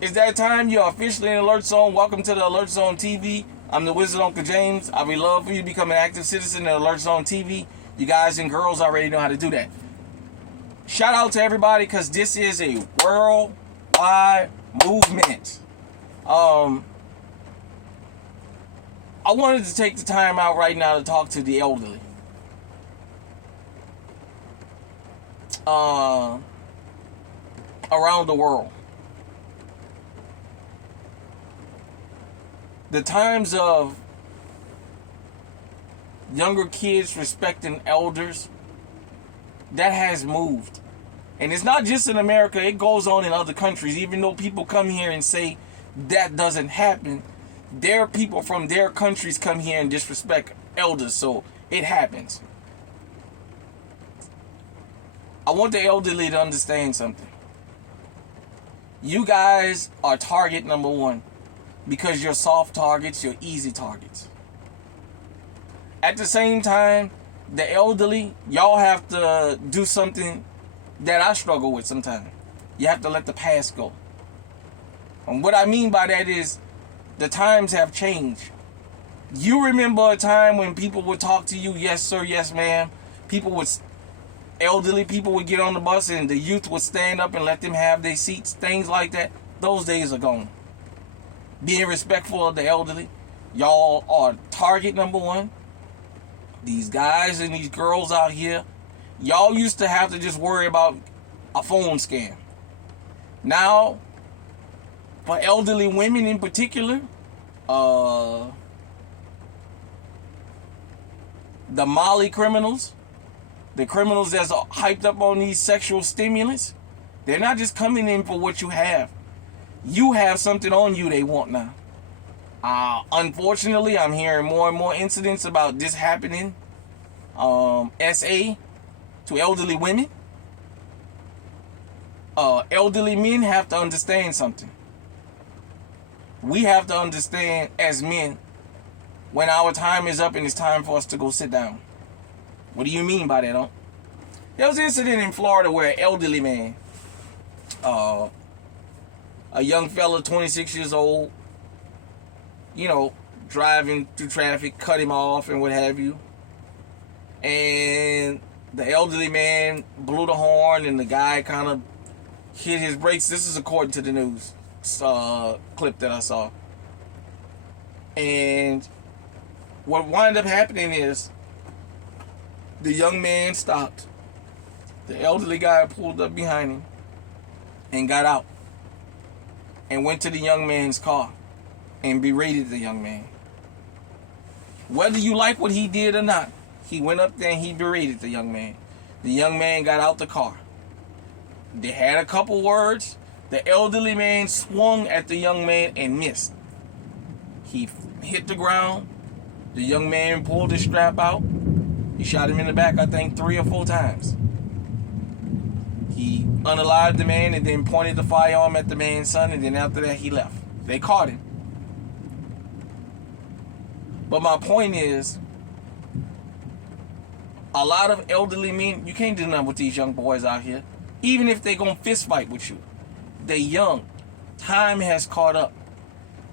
It's that time. You're officially in Alert Zone. Welcome to the Alert Zone TV. I'm the Wizard Uncle James. I would love for you to become an active citizen in Alert Zone TV. You guys and girls already know how to do that. Shout out to everybody because this is a worldwide movement. I wanted to take the time out right now to talk to the elderly. Around the world. The times of younger kids respecting elders, that has moved. And it's not just in America, it goes on in other countries. Even though people come here and say that doesn't happen, their people from their countries come here and disrespect elders, so it happens. I want the elderly to understand something. You guys are target number one because you're soft targets, you're easy targets. At the same time, the elderly, y'all have to do something that I struggle with sometimes. You have to let the past go. And what I mean by that is the times have changed. You remember a time when people would talk to you, yes sir, yes ma'am. Elderly people would get on the bus and the youth would stand up and let them have their seats, things like that. Those days are gone. Being respectful of the elderly. Y'all are target number one. These guys and these girls out here, y'all used to have to just worry about a phone scam. Now, for elderly women in particular, the Molly criminals, the criminals that's hyped up on these sexual stimulants, they're not just coming in for what you have. You have something on you they want now. Unfortunately, I'm hearing more and more incidents about this happening. SA to elderly women. Elderly men have to understand something. We have to understand as men when our time is up and it's time for us to go sit down. What do you mean by that, huh? There was an incident in Florida where an elderly man, a young fella, 26 years old, driving through traffic, cut him off and what have you. And the elderly man blew the horn and the guy kind of hit his brakes. This is according to the news clip that I saw. And what wound up happening is the young man stopped. The elderly guy pulled up behind him and got out and went to the young man's car and berated the young man. Whether you like what he did or not, he went up there and he berated the young man. The young man got out the car. They had a couple words. The elderly man swung at the young man and missed. He hit the ground. The young man pulled his strap out. He shot him in the back, I think, 3 or 4 times. He unalived the man and then pointed the firearm at the man's son, and then after that he left. They caught him. But my point is, a lot of elderly men, you can't do nothing with these young boys out here. Even if they gonna fist fight with you. They young. Time has caught up.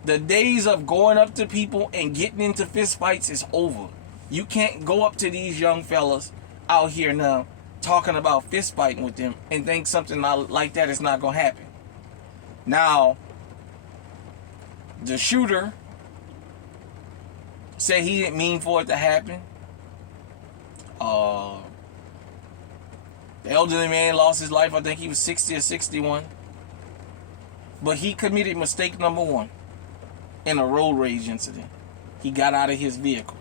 The days of going up to people and getting into fist fights is over. You can't go up to these young fellas out here now talking about fist fighting with them and think something like that is not gonna happen. Now, the shooter said he didn't mean for it to happen. The elderly man lost his life. I think he was 60 or 61. But he committed mistake number 1 in a road rage incident. He got out of his vehicle.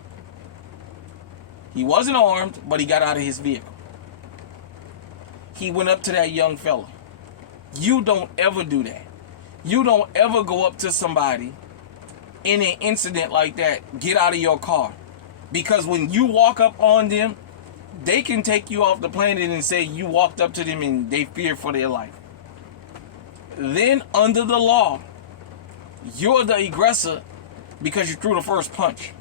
He wasn't armed, but he got out of his vehicle. He went up to that young fella. You don't ever do that. You don't ever go up to somebody in an incident like that, get out of your car. Because when you walk up on them, they can take you off the planet and say you walked up to them and they fear for their life. Then under the law, you're the aggressor because you threw the first punch.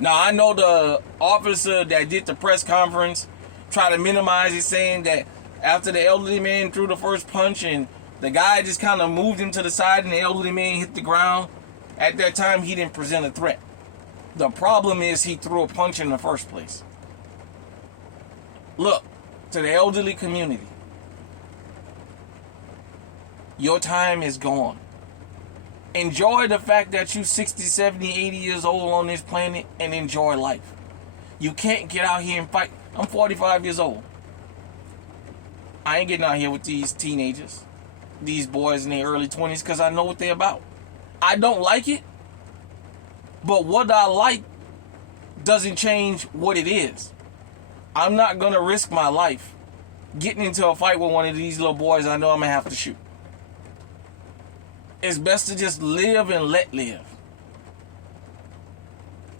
Now, I know the officer that did the press conference tried to minimize it, saying that after the elderly man threw the first punch and The guy just kind of moved him to the side and the elderly man hit the ground. At that time, he didn't present a threat. The problem is he threw a punch in the first place. Look, to the elderly community, your time is gone. Enjoy the fact that you 60, 70, 80 years old on this planet and enjoy life. You can't get out here and fight. I'm 45 years old. I ain't getting out here with these teenagers, these boys in their early 20s, because I know what they're about. I don't like it, but what I like doesn't change what it is. I'm not going to risk my life getting into a fight with one of these little boys I know I'm going to have to shoot. It's best to just live and let live.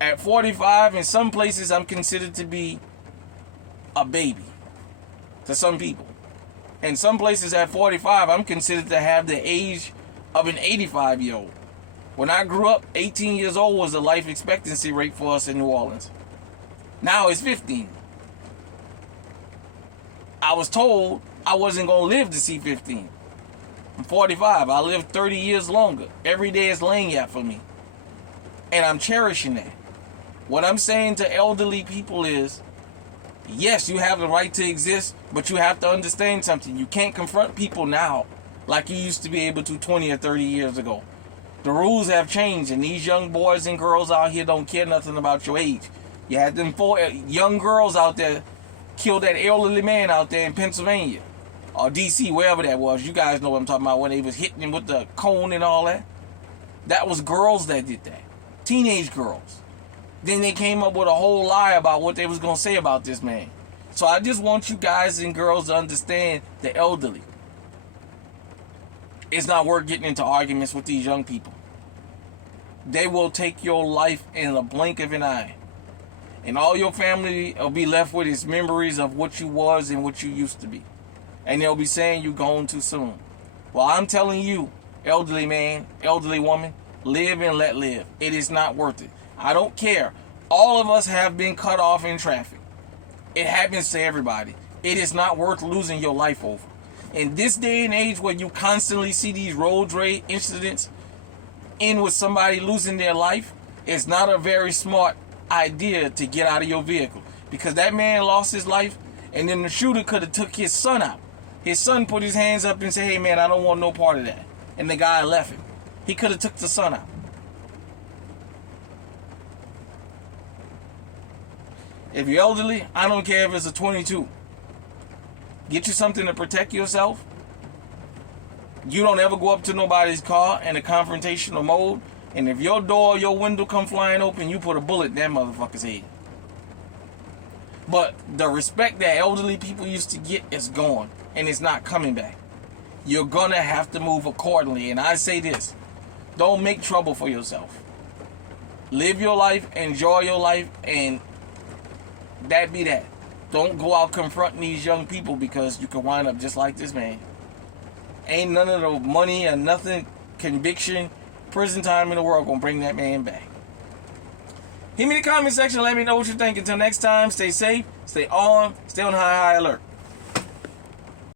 At 45, in some places, I'm considered to be a baby to some people. In some places at 45, I'm considered to have the age of an 85-year-old. When I grew up, 18 years old was the life expectancy rate for us in New Orleans. Now it's 15. I was told I wasn't going to live to see 15. I'm 45. I lived 30 years longer. Every day is lanyard for me. And I'm cherishing that. What I'm saying to elderly people is, yes, you have the right to exist, but you have to understand something. You can't confront people now like you used to be able to 20 or 30 years ago. The rules have changed, and these young boys and girls out here don't care nothing about your age. You had them 4 young girls out there kill that elderly man out there in Pennsylvania or DC, wherever that was. You guys know what I'm talking about, when they was hitting him with the cone and all that. That was girls that did that. Teenage girls. Then they came up with a whole lie about what they was going to say about this man. So I just want you guys and girls to understand the elderly. It's not worth getting into arguments with these young people. They will take your life in a blink of an eye. And all your family will be left with is memories of what you was and what you used to be. And they'll be saying you're gone too soon. Well, I'm telling you, elderly man, elderly woman, live and let live. It is not worth it. I don't care. All of us have been cut off in traffic. It happens to everybody. It is not worth losing your life over. In this day and age where you constantly see these road rage incidents end with somebody losing their life, it's not a very smart idea to get out of your vehicle. Because that man lost his life, and then the shooter could have took his son out. His son put his hands up and said, hey man, I don't want no part of that. And the guy left him. He could have took the son out. If you're elderly, I don't care if it's a 22. Get you something to protect yourself. You don't ever go up to nobody's car in a confrontational mode. And if your door or your window come flying open, you put a bullet in that motherfucker's head. But the respect that elderly people used to get is gone. And it's not coming back. You're going to have to move accordingly. And I say this. Don't make trouble for yourself. Live your life, enjoy your life, and that be that. Don't go out confronting these young people, because you can wind up just like this man. Ain't none of the money or nothing, conviction, prison time in the world gonna bring that man back. Hit me in the comment section. Let me know what you think. Until next time, stay safe, stay armed, stay on high alert.